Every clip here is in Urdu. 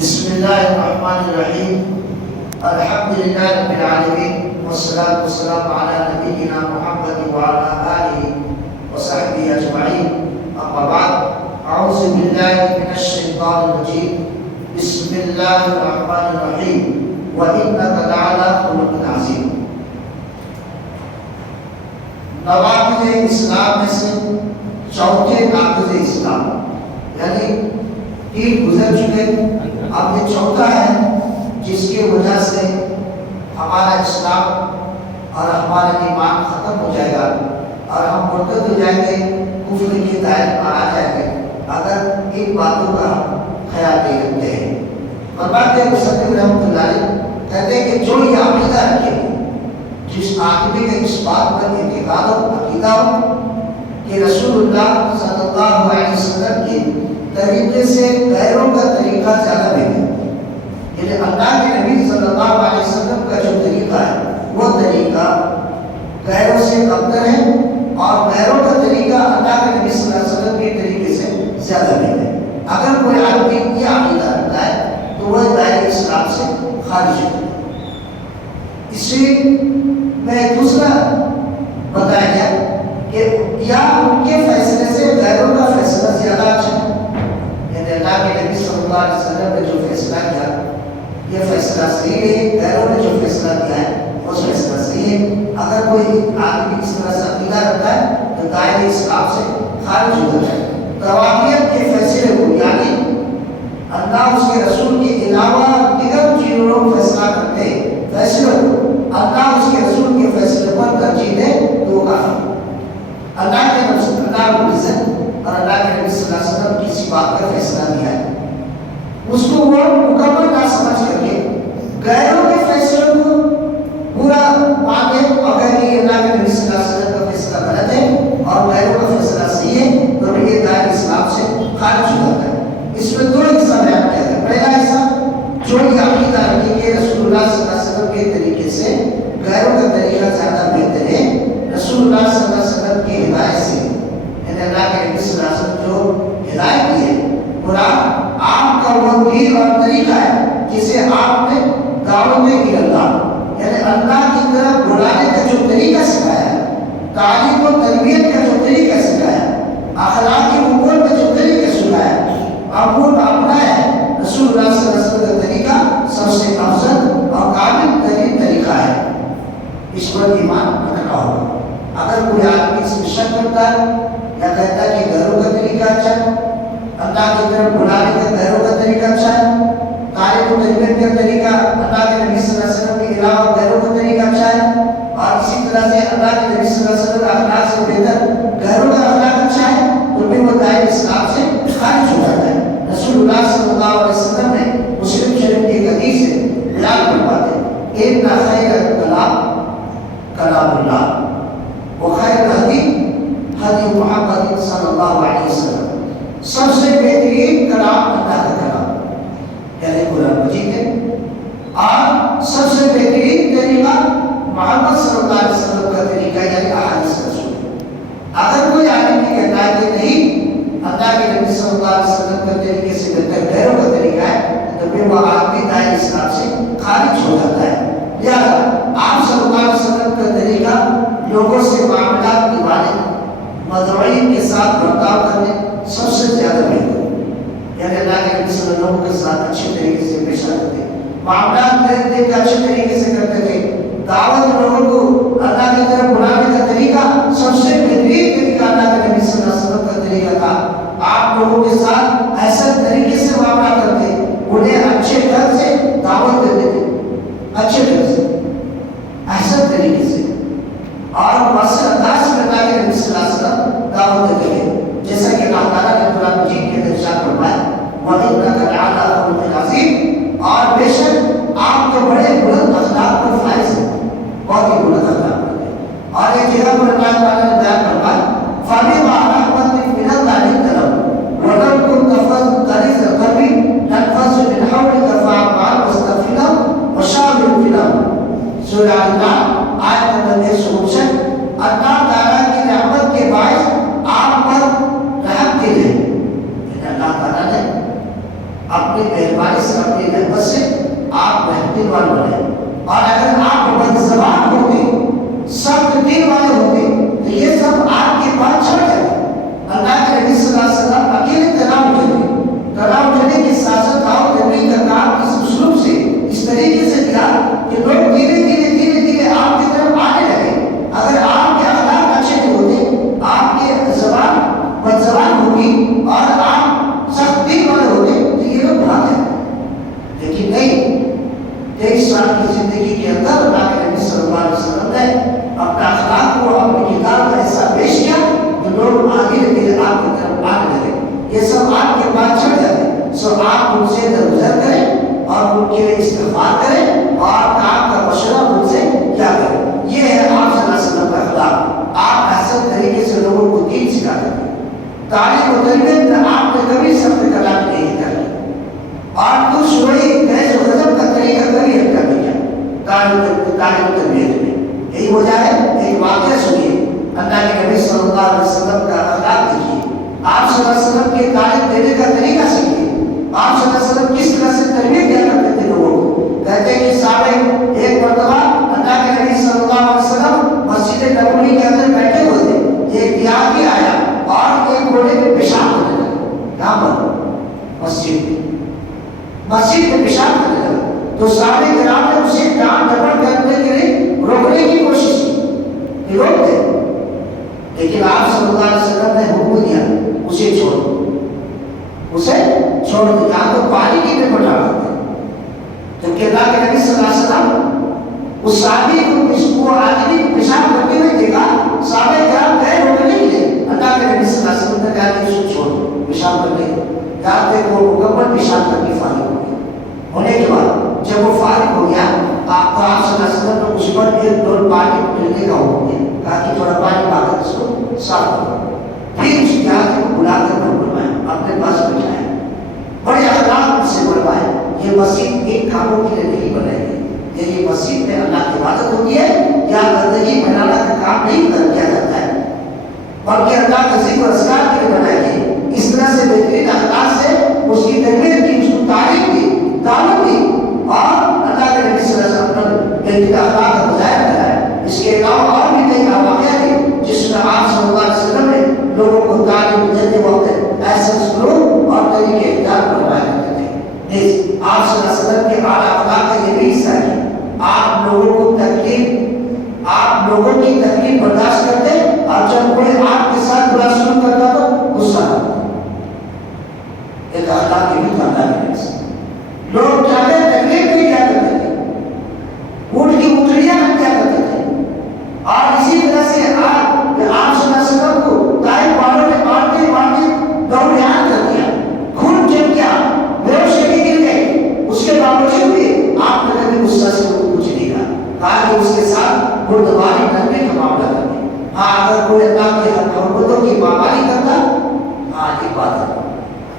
بسم الله الرحمن الرحيم. الحمد لله رب العالمين، والصلاة والسلام على نبينا محمد وعلى آله وصحبه أجمعين. أما بعد، أعوذ بالله من الشيطان الرجيم. بسم الله الرحمن الرحيم. وإنك لعلى خلق عظيم. نواقض اسلام میں سے چوتھے ناقض اسلام یعنی تین گزر چکے، اب یہ چوتھا ہے جس کی وجہ سے ہمارا اسلام اور ہمارا ایمان ختم ہو جائے گا اور ہم مرتد ہو جائیں گے، کفر کے دائرے میں آ جائیں گے اگر ان باتوں کا ہم خیال نہیں رکھتے ہیں۔ فرماتے ہیں مصنف رحمۃ اللہ علیہ، کہتے ہیں کہ جو یہ عقیدہ رکھے جس آدمی کا اس بات پر اعتقاد و عقیدہ ہو کہ رسول اللہ صلی اللہ علیہ وسلم کے طریقے سے غیروں کا طریقہ زیادہ بہتر ہے، یعنی اللہ کے نبی صلی اللہ علیہ وسلم کا جو طریقہ ہے وہ طریقہ غیروں سے کمتر ہے اور غیروں کا طریقہ اللہ کے نبی صلی اللہ علیہ وسلم کے طریقے سے زیادہ بہتر ہے۔ اگر کوئی آدمی یہ عقیدہ رکھتا ہے تو وہ دائرۂ اسلام سے خارج ہے۔ اسی میں دوسرا بتایا گیا کہ یا ان کے فیصلے سے غیروں کا فیصلہ زیادہ اچھا ہے، یعنی اللہ کے نبی صلی اللہ علیہ وسلم نے جو فیصلہ کیا یہ فیصلہ صحیح ہے، غیروں نے جو فیصلہ کیا ہے وہ فیصلہ صحیح ہے۔ اگر کوئی آدمی اس طرح سے عقیدہ رکھتا ہے تو دائرۂ اسلام سے خارج ہو جاتا ہے۔ طواغیت کے فیصلے کو یعنی اللہ اس کے رسول کے علاوہ دیگر چیزوں لوگ فیصلہ کرتے ہیں، فیصلے کو اللہ اس کے رسول کے فیصلے پر ترجیح دے تو وہ کافی۔ اللہ کے رسول اللہ کو عزت اور اللہ کے نبی صلی اللہ علیہ وسلم کسی بات کا فیصلہ دیا ہے، اس کو وہ مکمل نہ سمجھ کر کے غیروں کے فیصلوں کو برا مانے اور کہتے ہیں اللہ کے نبی صلی اللہ علیہ وسلم کا فیصلہ غلط ہے اور غیروں کا فیصلہ صحیح ہے، تو یہ دائرۂ اسلام سے خارج ہو جاتا ہے۔ اس میں دو حصہ بیان کیا ہے۔ پہلا حصہ جو یہ عقیدہ رکھے کہ رسول اللہ صلی اللہ علیہ وسلم کے طریقے سے غیروں کا طریقہ زیادہ بہتر ہے، رسول اللہ صلی اللہ علیہ وسلم کی ہدایت سے، یعنی اللہ کے نبی صلی اللہ علیہ وسلم جو ہدایت دی ہے قرآن آپ کا وہ دین اور طریقہ ہے جسے آپ نے دعوت اللہ یعنی اللہ کی طرف بلانے کا جو طریقہ سکھایا ہے، تعلیم و تربیت کا جو طریقہ سکھایا ہے، اخلاقی امور کا جو طریقہ سکھایا ہے، امور اپنایا ہے، رسول اللہ صلی اللہ علیہ وسلم کا طریقہ سب سے افضل اور کامل ترین طریقہ ہے۔ اس پر ایمان رکھنا ہوگا۔ اگر کوئی آدمی اس میں شک کرتا ہے یا کہتا ہے کہ غیروں کا طریقہ اچھا ہے، اللہ کی طرف بلانے کا غیروں کا طریقہ اچھا ہے، تعلیم و تربیت کا طریقہ اللہ کے نبی صلی اللہ علیہ وسلم کے علاوہ غیروں کا طریقہ اچھا ہے، اور اسی طرح سے اللہ کے نبی صلی اللہ علیہ وسلم کا اخلاق سے بہتر غیروں کا اخلاق اچھا ہے، تو بھی وہ دائرۂ اسلام سے خارج ہو جاتا ہے۔ رسول اللہ صلی اللہ علیہ وسلم نے مسلم شریف کی ایک حدیث سے بیان فرماتے ہیں، ان خیر الکلام کلام اللہ وخیر الہدی ہدی محمد صلی اللہ علیہ وسلم۔ سب سے بہترین کلام اللہ کا کلام یعنی قرآن مجید ہے، اور سب سے بہترین طریقہ محمد صلی اللہ علیہ وسلم کا طریقہ یعنی احادیث رسول۔ اگر کوئی آدمی کہتا ہے کہ نہیں اللہ کے نبی صلی اللہ علیہ وسلم کے طریقے سے بہتر غیروں کا طریقہ ہے، تو پھر وہ آدمی دائرۂ اسلام سے خارج ہو جاتا ہے۔ لہٰذا آپ صلی اللہ علیہ وسلم کا طریقہ لوگوں سے معاملات نبھانے، مدعوین کے ساتھ برتاؤ کرنے سب سے زیادہ بہتر، یعنی اللہ کے نبی صلی اللہ علیہ وسلم کے ساتھ اچھے طریقے سے پیش آتے تھے، معاملات کرتے تھے اچھے طریقے سے کرتے تھے، دعوت لوگوں کو اللہ کی طرف بلانے کا طریقہ سب سے بہترین طریقہ اللہ کے نبی صلی اللہ علیہ وسلم کا طریقہ تھا۔ آپ لوگوں کے ساتھ ایسا طریقے سے معاملہ کرتے، انہیں اچھے ڈھنگ سے دعوت دیتے تھے، اچھے ڈھنگ سے، احسن طریقے سے اور مؤثر انداز میں اللہ کے نبی صلی اللہ علیہ وسلم دعوت دیتے تھے، جیسا کہ اللہ تعالیٰ نے قرآن مجید کے اندر ارشاد فرمایا وَإِنَّكَ لَعَلَىٰ خُلُقٍ عَظِيمٍ، اور بے شک آپ تو بڑے بلند اخلاق کو فائز ہیں، بہت ہی بلند اخلاق ہیں۔ اور ایک جگہ پر اللہ تعالیٰ نے بیان فرمایا فَبِمَا رَحْمَةٍ مِّنَ اللَّهِ لِنتَ لَهُمْ وَلَوْ كُنتَ فَظًّا غَلِيظَ الْقَلْبِ لَانفَضُّوا مِنْ حَوْلِكَ فَاعْفُ عَنْهُمْ وَاسْتَغْفِرْ لَهُمْ وَشَاوِرْهُمْ فِي الْأَمْرِ۔ سورہ العمران آیت نمبر 159۔ اللہ تعالیٰ کی رحمت کے باعث آپ پر رحم کے لیے اللہ تعالیٰ نے اپنے اپنی مہربانی سے اپنی رحمت سے آپ رحمت والے بنے. اور اگر آپ بد زبان ہوتے سخت دل والے ہوتے تو یہ سب آپ کے پاس چھڑ جاتے. اللہ کے نبی صلی اللہ علیہ وسلم اکیلے تناؤ اٹھنے کی سیاست دعوت تبلیغ کا کام اس اسلوب سے اس طریقے سے کیا کہ لوگ دھیرے دھیرے آپ کی طرف آنے لگے. اگر آپ کے اخلاق اچھے نہیں ہوتے, آپ کے زبان بد زبان ہوگی اور آپ سخت دل والے ہوتے تو یہ لوگ بھاگ جاتے. لیکن نہیں, 23 سال کی زندگی کے اندر اللہ کے نبی صلی اللہ علیہ وسلم نے اپنا اخلاق کو اپنی کتاب کا حصہ پیش کیا تو لوگ آگے دھیرے آپ کی طرف آنے لگے. یہ سب آپ کے پاس چڑھ جاتے. سو آپ ان سے درگزر کریں اور ان کے لیے استغفار کریں اور آپ کا مشورہ ان سے کیا کریں. یہ ہے آپ صلی اللہ علیہ وسلم کا اخلاق. آپ احسن طریقے سے لوگوں کو دین سکھاتے ہیں. تعلیم و تربیت میں آپ نے کبھی سخت کلام نہیں کرنا اور کچھ وہی بحث و غضب کا طریقہ کبھی ہٹ کر دیا تعلیم و تربیت میں. یہی وجہ ہے. ایک واقعہ سنیے, اللہ کے نبی صلی اللہ علیہ وسلم کا اخلاق دیکھیے. آپ صلی اللہ علیہ وسلم کے تعلیم دینے کا طریقہ سیکھیے. آپ صلی اللہ علیہ وسلم کس طرح سے تربیت دیا کرتے تھے لوگوں کو. کہتے ہیں کہ صحابہ ایک مرتبہ اللہ کے نبی صلی اللہ علیہ وسلم مسجد نبوی کے اندر بیٹھے ہوئے تھے. ایک دیہاتی آیا اور ایک گھوڑے میں پیشاب کرنے لگا. یہاں پر مسجد میں پیشاب کرنے لگا تو صحابہ کرام نے اسے ڈانٹ ڈپٹ کرنے کے لیے روکنے کی کوشش کی, روک دے. لیکن آپ صلی اللہ علیہ وسلم نے حکم دیا اسے چھوڑو, اسے چھوڑ دو, یہاں تو پانی کی میں بٹا کرتے. جبکہ اللہ کے نبی صلی اللہ علیہ وسلم اس صحابی کو آدمی کو پیشاب کرتے ہوئے دیکھا. صحابہ کرام گئے روکنے کے لیے. اللہ کے نبی صلی اللہ علیہ وسلم نے کہا کہ اسے چھوڑ دو پیشاب کرنے کے. یہاں تک وہ مکمل پیشاب کر کے فارغ ہو گیا. ہونے کے بعد جب وہ فارغ ہو گیا آپ کو آپ صلی اللہ علیہ وسلم نے اس پر ایک ڈول پانی ملنے کا حکم دیا. کہا کہ تھوڑا پانی پا کر اس کو صاف کرو. پھر اس دیہاتی کو بلا کر بلوایا, اپنے پاس بٹھایا, بڑے اخلاق سے بلوایا. یہ مسجد ایک کاموں کے لیے نہیں بنائی گئی. یہ مسجد میں اللہ کی عبادت ہوتی ہے یا گندگی پھیلانا کا کام نہیں کیا جاتا ہے, بلکہ اللہ کا ذکر اذکار کے لیے بنائی گئی. اس طرح سے بہترین اخلاق سے اس کی تربیت کی, اس کو تعلیم دی, دعوت دی اور اللہ کے نبی صلی اللہ علیہ وسلم نے بہترین اخلاق کا مظاہرہ کرایا. اس کے علاوہ اور بھی کئی واقعات ہیں جس میں آپ صلی اللہ علیہ وسلم نے لوگوں کو تعلیم دیتے وقت ایسے سلوک اور طریقے اختیار کروایا کرتے تھے. آپ صلی اللہ علیہ وسلم کے اعلیٰ اخلاق کا یہ بھی حصہ ہے. آپ لوگوں کی تکلیف برداشت کرتے اور جب کوئی آپ کے ساتھ برا سلوک کرتا تو غصہ آتا. ایک اخلاق یہ بھی تھا لوگ چاہتے تکلیف بھی کیا کرتے تھے, اونٹ کی اتڑیاں کیا کرتے تھے. اور اسی طرح سے آپ صلی اللہ علیہ وسلم کو طائف والوں نے مارتے دوڑیان کر دیا, خون جم گیا, بے شکی گر گئے. اس کے باوجود بھی آپ نے کبھی غصہ سے کچھ نہیں کہا کہ اس کے ساتھ بردباری کرنے کا معاملہ کرتے. ہاں اگر کوئی اللہ کی حکومتوں کی پامالی کرتا, ہاں یہ بات ہے.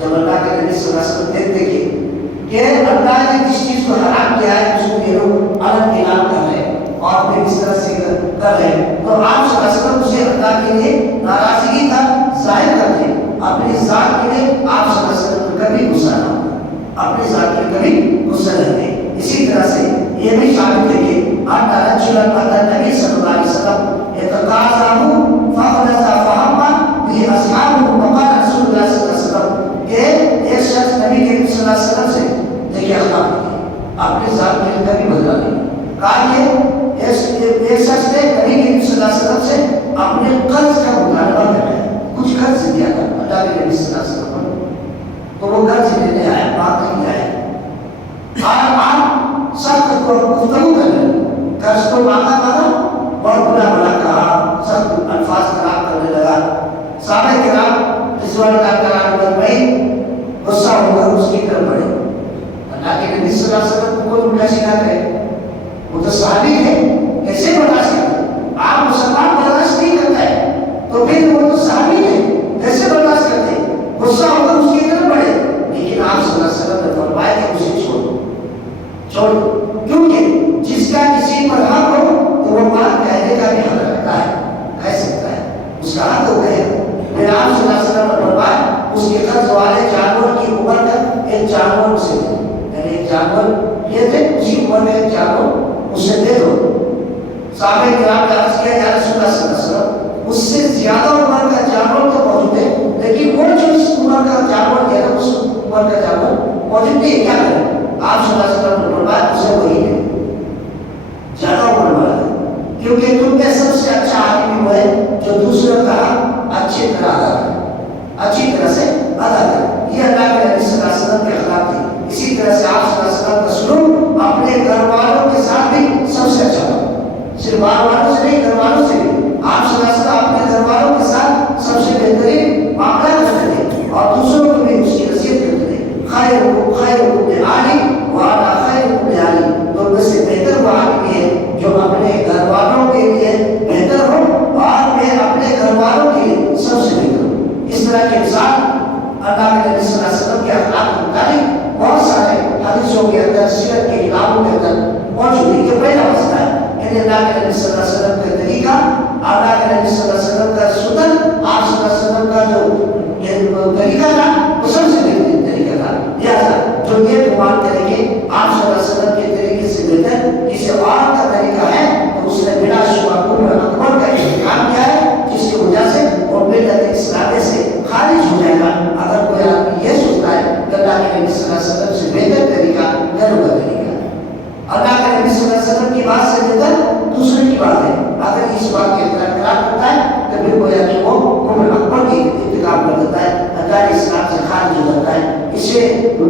جب اللہ کے نبی صلی اللہ علیہ وسلم دیکھتے کہ اللہ نے جس چیز کو حرام کیا ہے اس کو یہ لوگ الگ اعلان کر رہے ہیں اور پھر اس طرح سے کر رہے ہیں تو آپ صلی اللہ علیہ وسلم اسے اللہ کے لیے ناراضگی کا ظاہر کرتے ہیں. اپنی ذات کے لیے آپ صلی اللہ علیہ وسلم کبھی غصہ نہ ہوتا, اپنی ذات کے کبھی غصہ رہتے. اسی طرح سے یہ بھی ثابت ہے کہ رسول اللہ نبی صلی اللہ علیہ وسلم اتقاضہ فخرزہ فہمہ بھی اصحاب وقال رسول اللہ صلی اللہ علیہ وسلم کہ ایک شخص نبی کریم صلی اللہ علیہ وسلم سے دیکھیں اخلاق اپنی ذات کے لیے کبھی بدلا نہیں. کہا کہ ایک شخص نے نبی کریم صلی اللہ علیہ وسلم سے اپنے قرض کا مطالبہ کرایا, کچھ قرض دیا تھا اللہ کے نبی صلی اللہ علیہ وسلم تو وہ قرض لینے آیا, بات نہیں آیا. آپ سخت گفتگو کر رہے قرض کو مانگا بہت بڑا کہا, سخت الفاظ خراب کرنے لگا. صحابہ کرام رضوان اللہ تعالیٰ عنہ میں غصہ ہو کر اس کی طرف بڑھے. اللہ کے نبی صلی اللہ علیہ وسلم کو کوئی الٹا سیدھا کرے, وہ تو صحابی ہے, کیسے برداشت کرتے؟ آپ مسلمان برداشت نہیں کرتا ہے تو پھر وہ تو صحابی ہے, کیسے برداشت کرتے؟ غصہ ہو کر اس کی طرف بڑھے. لیکن آپ صلی اللہ علیہ وسلم نے فرمایا کہ اسے چھوڑ دو, کیونکہ جس کا کسی پر حق ہو تو وہ بات کہنے کا بھی حق رکھتا ہے, کہہ سکتا ہے, اس کا حق ہو گیا. پھر آپ صلی اللہ علیہ وسلم نے فرمایا اس کے قرض والے جانور کی عمر کا ایک جانور اسے دے، یعنی ایک جانور یہ تھے اسی عمر میں ایک جانور اسے دے دو۔ صحابہ کرام نے عرض کیا یا رسول اللہ صلی اللہ علیہ وسلم اس سے زیادہ عمر کا جانور تو موجود ہے، لیکن وہ جو اس عمر کا جانور ہے اس عمر کا جانور موجود نہیں، کیا کریں؟ آپ صلی اللہ علیہ وسلم نے فرمایا اسے وہی دے، زیادہ عمر والا ہے، کیونکہ تم میں سب سے اچھا آدمی وہ ہے جو دوسروں کا اچھی طرح ادا کرے، اچھی طرح سے ادا کرے۔ یہ اللہ کے نبی صلی اللہ علیہ وسلم کے اخلاق تھے۔ اسی طرح سے آپ صلی اللہ علیہ وسلم کا سلوک اپنے گھر والوں کے ساتھ بھی سب سے اچھا تھا، صرف باہر والوں سے نہیں، گھر والوں سے بھی۔ آپ صلی اللہ علیہ وسلم اپنے گھر والوں کے ساتھ سب سے بہترین معاملہ کرتے تھے اور دوسروں کو بھی اس کی نصیحت کرتے تھے۔ خیرکم لآلی وانا خیرکم لآلی، تو میں سے بہتر وہ آدمی ہے جو اپنے گھر والوں کے لیے بہتر ہو اور میں اپنے گھر والوں کے لیے سب سے بہتر ہوں۔ اس طرح کے مثال اللہ کے نبی صلی اللہ علیہ وسلم کے اخلاق کے مطابق بہت سارے حدیثوں کے اندر، سیرت کی کتابوں کے اندر موجود ہے۔ یہ پہلا مسئلہ ہے، یعنی اللہ کے نبی صلی اللہ علیہ وسلم کا طریقہ، اللہ کے نبی صلی اللہ علیہ وسلم کا سنت، آپ صلی اللہ علیہ وسلم کا جو طریقہ تھا وہ سب سے بہترین طریقہ تھا۔ لہٰذا جو یہ گمان کرے کہ آپ صلی اللہ علیہ وسلم کے طریقے سے بہتر کسی اور کا طریقہ ہے تو اس نے بلا شبہ کفر اکبر کا انتخاب کیا ہے، جس کی وجہ سے وہ ملت اسلامیہ سے خارج ہو جائے گا۔ اگر کوئی آدمی یہ سوچتا ہے کہ اللہ کے نبی صلی اللہ علیہ وسلم سے بہتر طریقہ غیروں کا طریقہ ہے، اللہ کے نبی صلی اللہ علیہ وسلم کی بات سے بہتر دوسرے کی بات ہے، اگر اس بات کے اعتراف کرتا ہے تو پھر گویا کہ وہ کفر اکبر کی انتخاب کر دیتا ہے، اللہ اسلام سے خارج ہو جاتا ہے۔ اسے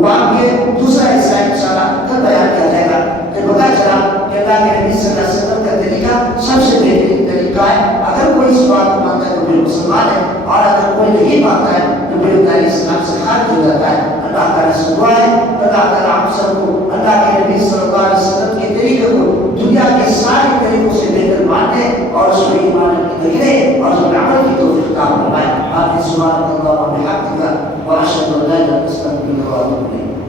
باب کے دوسرا حصہ انشاءاللہ کل بیان کیا جائے گا کہ پتہ چلا کہ اللہ کے نبی صلی اللہ علیہ وسلم کا طریقہ سب سے بہترین طریقہ ہے۔ اگر کوئی اس بات کو مانتا ہے تو پھر مسلمان ہے، اور اگر کوئی نہیں مانتا ہے تو پھر اسلام سے خارج ہو جاتا ہے۔ اللہ تعالیٰ سے دعا ہے اللہ تعالیٰ ہم سب کو اللہ کے نبی صلی اللہ علیہ وسلم کے طریقے کو دنیا کے سارے طریقوں سے بہتر ماننے اور اس کو ایمان کی دلیلیں اور اس پر عمل کی توفیق عطا فرمائے۔ آمین۔ سبحانک اللہم و بحمدک واشہد ان لا الہ الا انت استغفرک و اتوب الیک۔